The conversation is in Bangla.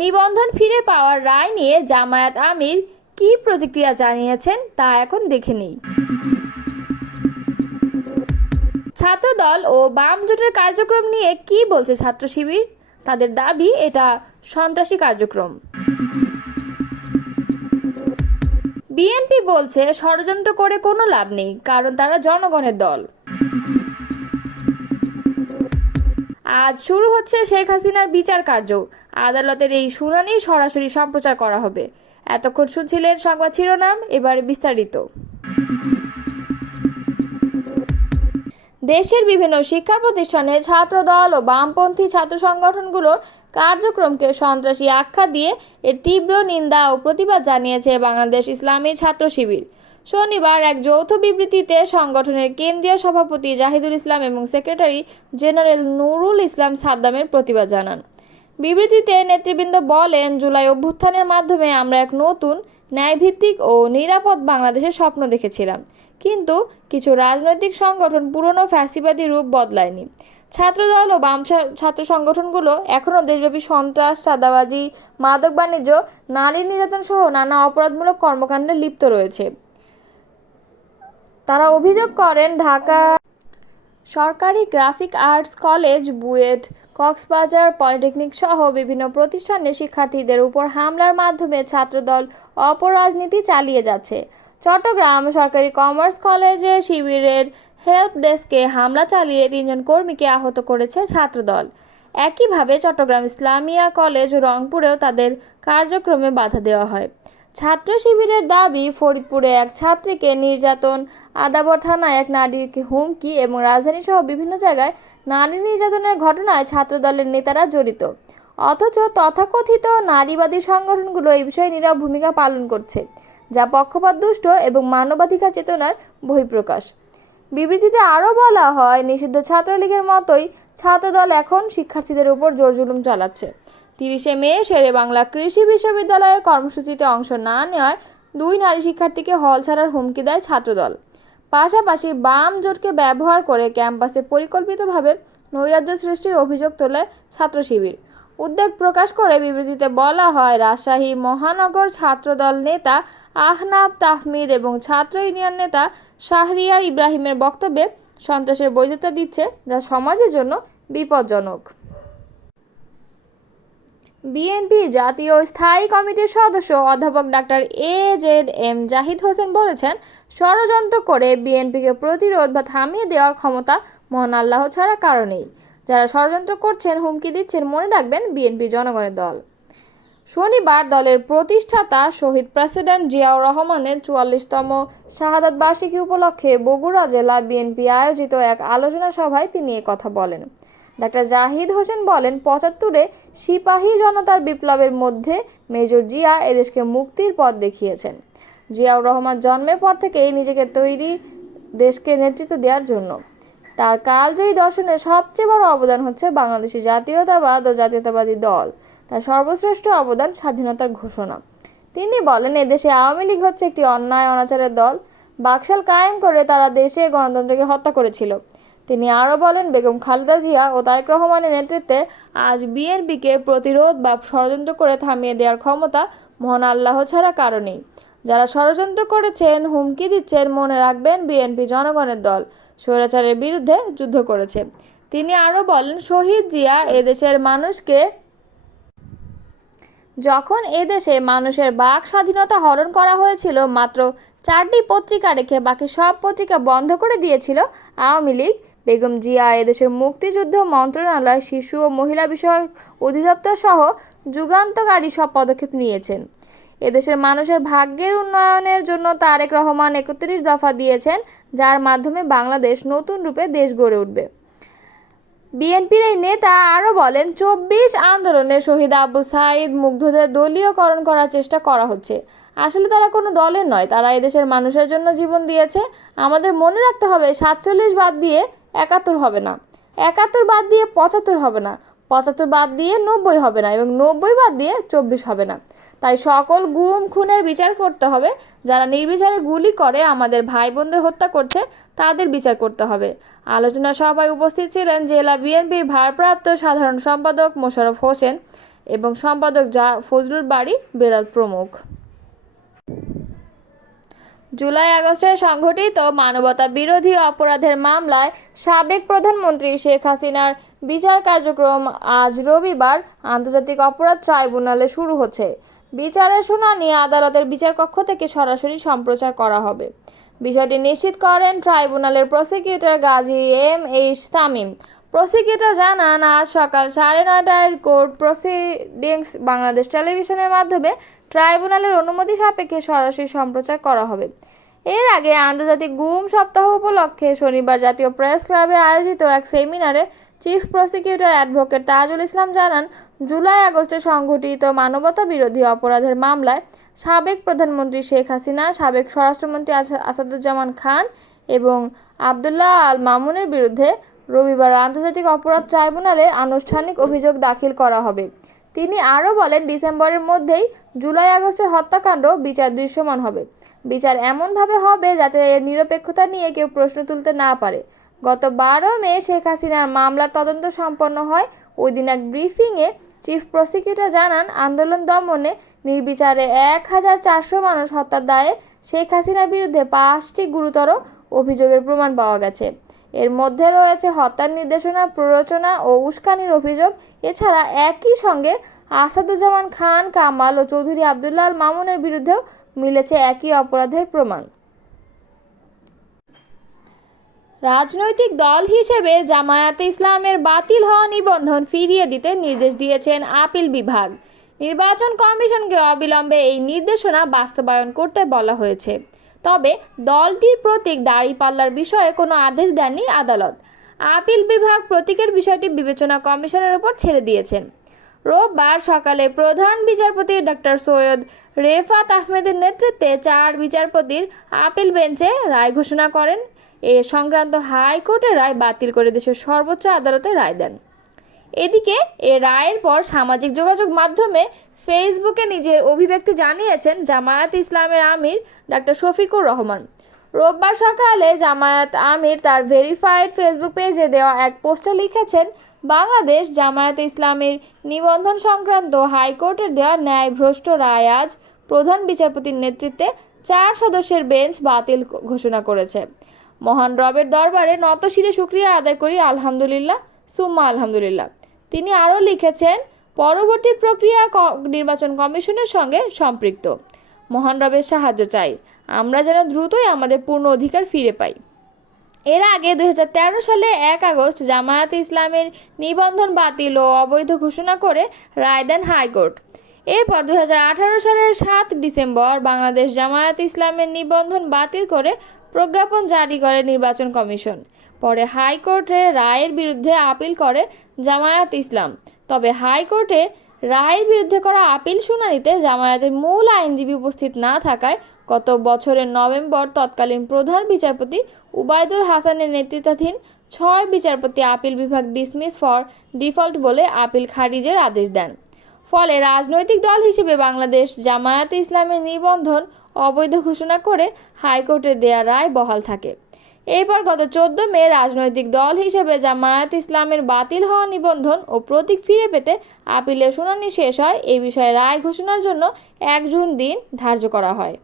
নিবন্ধন ফিরে পাওয়ার রায় নিয়ে জামায়াত আমির কি প্রতিক্রিয়া জানিয়েছেন তা এখন দেখে নিই। ছাত্রদল ও বাম জোটের কার্যক্রম নিয়ে কি বলছে ছাত্র শিবির? তাদের দাবি এটা সন্ত্রাসী কার্যক্রম। বিএনপি বলছে ষড়যন্ত্র করে কোনো লাভ নেই, কারণ তারা জনগণের দল। আজ শুরু হচ্ছে শেখ হাসিনার বিচার কার্য। আদালতের এই শুনানি সরাসরি সম্প্রচার করা হবে। এতক্ষণ শুনছিলেন সংবাদ শিরোনাম, এবারে বিস্তারিত। দেশের বিভিন্ন শিক্ষা প্রতিষ্ঠানে ছাত্রদল ও বামপন্থী ছাত্র সংগঠনগুলোর কার্যক্রমকে সন্ত্রাসী আখ্যা দিয়ে এর তীব্র নিন্দা ও প্রতিবাদ জানিয়েছে বাংলাদেশ ইসলামী ছাত্র শিবির। শনিবার এক যৌথ বিবৃতিতে সংগঠনের কেন্দ্রীয় সভাপতি জাহিদুল ইসলাম এবং সেক্রেটারি জেনারেল নুরুল ইসলাম সাদ্দামের প্রতিবাদ জানান। বিবৃতিতে নেতৃবৃন্দ বলেন, জুলাই অভ্যুত্থানের মাধ্যমে আমরা এক নতুন ন্যায়ভিত্তিক ও নিরাপদ বাংলাদেশের স্বপ্ন দেখেছিলাম, কিন্তু কিছু রাজনৈতিক সংগঠন পুরনো ফ্যাসিবাদী রূপ বদলায়নি। ছাত্রদল ও বাম ছাত্র সংগঠনগুলো এখনও দেশব্যাপী সন্ত্রাস, চাঁদাবাজি, মাদক বাণিজ্য, নারী নির্যাতন সহ নানা অপরাধমূলক কর্মকাণ্ডে লিপ্ত রয়েছে। তারা অভিযোগ করেন, ঢাকা সরকারি graphic arts college, BUET, Cox's Bazar polytechnic সহ বিভিন্ন প্রতিষ্ঠানে শিক্ষার্থীদের উপর হামলার মাধ্যমে ছাত্রদল অপরাজনীতি চালিয়ে যাচ্ছে। চট্টগ্রাম সরকারি কমার্স কলেজে শিবিরের হেল্প ডেস্কে হামলা চালিয়ে 3 জন কর্মীকে আহত করেছে ছাত্রদল। একইভাবে চট্টগ্রাম ইসলামিয়া কলেজ ও রংপুরেও তাদের কার্যক্রমে বাধা দেওয়া হয়। ছাত্র শিবিরের দাবি, ফরিদপুরে এক ছাত্রীকে নির্যাতন, আদাবর থানায় এক নারীকে হুমকি এবং রাজধানীসহ বিভিন্ন জায়গায় নারী নির্যাতনের ঘটনায় ছাত্রদলের নেতারা জড়িত। অথচ তথাকথিত নারীবাদী সংগঠনগুলো এই বিষয়ে নীরব ভূমিকা পালন করছে, যা পক্ষপাতদুষ্ট এবং মানবাধিকার চেতনার বহিঃপ্রকাশ। বিবৃতিতে আরও বলা হয়, নিষিদ্ধ ছাত্রলীগের মতোই ছাত্রদল এখন শিক্ষার্থীদের উপর জোর জুলুম চালাচ্ছে। 30 মে শেরেবাংলা কৃষি বিশ্ববিদ্যালয়ের কর্মসূচিতে অংশ না নেওয়ায় 2 নারী শিক্ষার্থীকে হল ছাড়ার হুমকি দেয় ছাত্রদল। পাশাপাশি বাম জোটকে ব্যবহার করে ক্যাম্পাসে পরিকল্পিতভাবে নৈরাজ্য সৃষ্টির অভিযোগ তোলে ছাত্র শিবির। উদ্বেগ প্রকাশ করে বিবৃতিতে বলা হয়, রাজশাহী মহানগর ছাত্রদল নেতা আহনাব তাহমিদ এবং ছাত্র ইউনিয়ন নেতা শাহরিয়ার ইব্রাহিমের বক্তব্যে সন্ত্রাসের বৈধতা দিচ্ছে, যা সমাজের জন্য বিপজ্জনক। বিএনপি জাতীয় স্থায়ী কমিটির সদস্য অধ্যাপক ডাক্তার AJM জাহিদ হোসেন বলেছেন, ষড়যন্ত্র করে বিএনপিকে প্রতিরোধ বা থামিয়ে দেওয়ার ক্ষমতা মহান আল্লাহ ছাড়া কারো নেই। যারা ষড়যন্ত্র করছেন, হুমকি দিচ্ছেন, মনে রাখবেন বিএনপি জনগণের দল। শনিবার দলের প্রতিষ্ঠাতা শহীদ প্রেসিডেন্ট জিয়াউর রহমানের 44তম শাহাদাত বার্ষিকী উপলক্ষে বগুড়া জেলা বিএনপি আয়োজিত এক আলোচনা সভায় তিনি কথা বলেন। ডাক্তার জাহিদ হোসেন বলেন, 75-এ সিপাহী জনতার বিপ্লবের মধ্যে মেজর জিয়া এদেশকে মুক্তির পথ দেখিয়েছেন। জিয়াউর রহমান জন্মের পর থেকেই নিজেকে তৈরি দেশকে নেতৃত্ব দেওয়ার জন্য। তার কালজয়ী দর্শনের সবচেয়ে বড় অবদান হচ্ছে বাংলাদেশি জাতীয়তাবাদ ও জাতীয়তাবাদী দল। তার সর্বশ্রেষ্ঠ অবদান স্বাধীনতার ঘোষণা। তিনি বলেন, এদেশে আওয়ামী লীগ হচ্ছে একটি অন্যায় অনাচারের দল। বাকশাল কায়েম করে তারা দেশে গণতন্ত্রকে হত্যা করেছিল। তিনি আরও বলেন, বেগম খালেদা জিয়া ও তারেক রহমানের নেতৃত্বে আজ বিএনপিকে প্রতিরোধ বা ষড়যন্ত্র করে থামিয়ে দেওয়ার ক্ষমতা মহান আল্লাহ ছাড়া কারো নেই। যারা ষড়যন্ত্র করেছেন, হুমকি দিচ্ছেন, মনে রাখবেন বিএনপি জনগণের দল, স্বৈরাচারের বিরুদ্ধে যুদ্ধ করেছে। তিনি আরও বলেন, শহীদ জিয়া এদেশের মানুষকে যখন এদেশে মানুষের বাক স্বাধীনতা হরণ করা হয়েছিল, মাত্র 4টি পত্রিকা রেখে বাকি সব পত্রিকা বন্ধ করে দিয়েছিল আওয়ামী লীগ। বেগম জিয়া এদেশের মুক্তিযুদ্ধ মন্ত্রণালয়, শিশু ও মহিলা বিষয়ক অধিদপ্তর সহ যুগান্তকারী সব পদক্ষেপ নিয়েছেন। এদেশের মানুষের ভাগ্যের উন্নয়নের জন্য তারেক রহমান 31 দফা দিয়েছেন, যার মাধ্যমে বাংলাদেশ নতুন রূপে দেশ গড়ে উঠবে। বিএনপির এই নেতা আরও বলেন, 24 আন্দোলনে শহীদ আবু সাঈদ মুগ্ধদের দলীয়করণ করার চেষ্টা করা হচ্ছে। আসলে তারা কোনো দলের নয়, তারা এদেশের মানুষের জন্য জীবন দিয়েছে। আমাদের মনে রাখতে হবে, 47 বাদ দিয়ে 71 হবে না, 71 বাদ দিয়ে 75 হবে না, 75 বাদ দিয়ে 90 হবে না এবং 90 বাদ দিয়ে 24 হবে না। তাই সকল গুম খুনের বিচার করতে হবে। যারা নির্বিচারে গুলি করে আমাদের ভাই বোনদের হত্যা করছে তাদের বিচার করতে হবে। আলোচনা সভায় উপস্থিত ছিলেন জেলা বিএনপির ভারপ্রাপ্ত সাধারণ সম্পাদক মোশাররফ হোসেন এবং সম্পাদক ফজলুল বারী বেলাল প্রমুখ। জুলাই আগস্টে সংঘটিত মানবতা বিরোধী অপরাধের মামলায় সাবেক প্রধানমন্ত্রী শেখ হাসিনার বিচার কার্যক্রম আজ রবিবার আন্তর্জাতিক অপরাধ ট্রাইব্যুনালে শুরু হচ্ছে। বিচারের শুনানি আদালতের বিচারকক্ষ থেকে সরাসরি সম্প্রচার করা হবে। বিষয়টি নিশ্চিত করেন ট্রাইব্যুনালের প্রসিকিউটর গাজী এম.এইচ. তামিম। প্রসিকিউটর জানান, আজ সকাল 9:30টায় কোর্ট প্রসিডিংস বাংলাদেশ টেলিভিশনের মাধ্যমে ট্রাইব্যুনালের অনুমতি সাপেক্ষে সরাসরি সম্প্রচার করা হবে। এর আগে আন্তর্জাতিক গুম সপ্তাহ উপলক্ষে শনিবার জাতীয় প্রেস ক্লাবে আয়োজিত এক সেমিনারে chief prosecutor advocate Tajul Islam জানান, জুলাই আগস্টে সংঘটিত মানবতা বিরোধী অপরাধের মামলায় সাবেক প্রধানমন্ত্রী শেখ হাসিনা, সাবেক স্বরাষ্ট্রমন্ত্রী আসাদুজ্জামান খান এবং আবদুল্লাহ আল মামুনের বিরুদ্ধে রবিবার আন্তর্জাতিক অপরাধ ট্রাইব্যুনালে আনুষ্ঠানিক অভিযোগ দাখিল করা হবে। তিনি আরও বলেন, ডিসেম্বরের মধ্যেই জুলাই আগস্টের হত্যাকাণ্ড বিচার দৃশ্যমান হবে। বিচার এমনভাবে হবে যাতে এর নিরপেক্ষতা নিয়ে কেউ প্রশ্ন তুলতে না পারে। গত 12 মে শেখ হাসিনার মামলার তদন্ত সম্পন্ন হয়। ওই দিন এক ব্রিফিংয়ে চিফ প্রসিকিউটর জানান, আন্দোলন দমনে নির্বিচারে 1400 মানুষ হত্যার দায়ে শেখ হাসিনার বিরুদ্ধে 5টি গুরুতর অভিযোগের প্রমাণ পাওয়া গেছে। এর মধ্যে রয়েছে হত্যার নির্দেশনা, প্ররোচনা ও উস্কানির অভিযোগ। এছাড়া একই সঙ্গে আসাদুজ্জামান খান, কামাল ও চৌধুরী আবদুল্লাহ আল মামুনের বিরুদ্ধেও মিলেছে একই অপরাধের প্রমাণ। রাজনৈতিক দল হিসেবে জামায়াতে ইসলামের বাতিল হওয়া নিবন্ধন ফিরিয়ে দিতে নির্দেশ দিয়েছেন আপিল বিভাগ। নির্বাচন কমিশনকে অবিলম্বে এই নির্দেশনা বাস্তবায়ন করতে বলা হয়েছে। তবে দলটির প্রতীক দাঁড়িপাল্লার বিষয়ে কোনো আদেশ দেননি আদালত। আপিল বিভাগ প্রতীকের বিষয়টি বিবেচনা কমিশনের উপর ছেড়ে দিয়েছেন। রোববার সকালে প্রধান বিচারপতি ডক্টর সৈয়দ রেফাত আহমেদের নেতৃত্বে 4 বিচারপতির আপিল বেঞ্চে রায় ঘোষণা করেন। এ সংক্রান্ত হাইকোর্টের রায় বাতিল করে দেশের সর্বোচ্চ আদালতে রায় দেন। এদিকে এ রায়ের পর সামাজিক যোগাযোগ মাধ্যমে ফেসবুকে নিজের অভিব্যক্তি জানিয়েছেন জামায়াত ইসলামের আমির ডক্টর শফিকুর রহমান। রোববার সকালে জামায়াত আমির তার ভেরিফাইড ফেসবুক পেজে দেওয়া এক পোস্টে লিখেছেন, বাংলাদেশ জামায়াতে ইসলামের নিবন্ধন সংক্রান্ত হাইকোর্টের দেওয়া ন্যায়ভ্রষ্ট রায় আজ প্রধান বিচারপতির নেতৃত্বে 4 সদস্যের বেঞ্চ বাতিল ঘোষণা করেছে। মহান রবের দরবারে নতশিরে শুকরিয়া আদায় করি, আলহামদুলিল্লাহ সুম্মা আলহামদুলিল্লাহ। তিনি আরও লিখেছেন, পরবর্তী প্রক্রিয়া নির্বাচন কমিশনের সঙ্গে সম্পৃক্ত। মহান রবের সাহায্য চাই, আমরা যেন দ্রুতই আমাদের পূর্ণ অধিকার ফিরে পাই। এর আগে 2013 সালে 1 আগস্ট জামায়াতে ইসলামের নিবন্ধন বাতিল ও অবৈধ ঘোষণা করে রায় দেন হাইকোর্ট। এরপর 2018 সালের 7 ডিসেম্বর বাংলাদেশ জামায়াতে ইসলামের নিবন্ধন বাতিল করে প্রজ্ঞাপন জারি করে নির্বাচন কমিশন। পরে হাইকোর্টের রায়ের বিরুদ্ধে আপিল করে জামায়াত ইসলাম। তবে হাইকোর্টে রায়ের বিরুদ্ধে করা আপিল শুনানিতে জামায়াতের মূল আইনজীবী উপস্থিত না থাকায় গত বছরের নভেম্বর তৎকালীন প্রধান বিচারপতি উবায়দুল হাসানের নেতৃত্বাধীন 6 বিচারপতি আপিল বিভাগ ডিসমিস ফর ডিফল্ট বলে আপিল খারিজের আদেশ দেন। ফলে রাজনৈতিক দল হিসেবে বাংলাদেশ জামায়াতে ইসলামের নিবন্ধন অবৈধ ঘোষণা করে হাইকোর্টের দেয়া রায় বহাল থাকে। এরপর গত 14 মে রাজনৈতিক দল হিসেবে জামায়াত ইসলামের বাতিল হওয়া নিবন্ধন ও প্রতীক ফিরে পেতে আপিলের শুনানি শেষ হয়। এই বিষয়ে রায় ঘোষণার জন্য 1 জুন দিন ধার্য করা হয়।